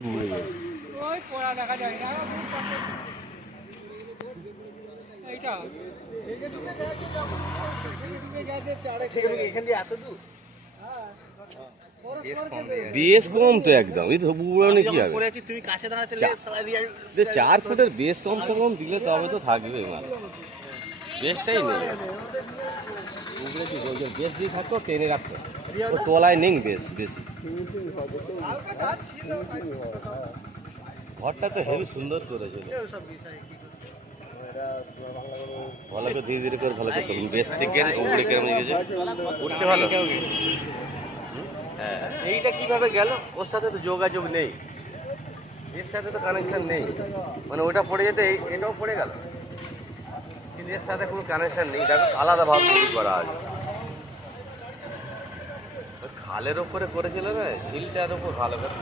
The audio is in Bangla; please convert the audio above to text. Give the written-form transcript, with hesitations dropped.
ওই পড়া দেখা যায় না এইটা এখান দিয়ে এত দূর বেশ কম তো একদম এই তো বুড়ানো কি হবে তুমি কাছে দাঁড়াতে 4 ফুটের বেশ কমসে কম দিলে তবে তো থাকবে মাল বেশটাই নেই উপরে কি বলছে বেশ দিয়ে থাকতো টেনে রাখতো ও তলায় নেই বেশ বেশি ঘরটা তো হেবি সুন্দর করেছিল ভালো করে ধীরে ধীরে করে ভালো করতে বেশ থেকে উপরে কেমন গেছে উঠছে ভালো হ্যাঁ এইটা কিভাবে গেল ওর সাথে তো যোগাযোগ নেই এর সাথে তো কানেকশন নেই মানে ওটা পড়ে যেতে এটাও পড়ে গেল কিন্তু এর সাথে কোনো কানেকশন নেই দেখো আলাদাভাবে তৈরি করা আছে খালের ওপরে করেছিল না ঝিলটার ওপর ভালো করে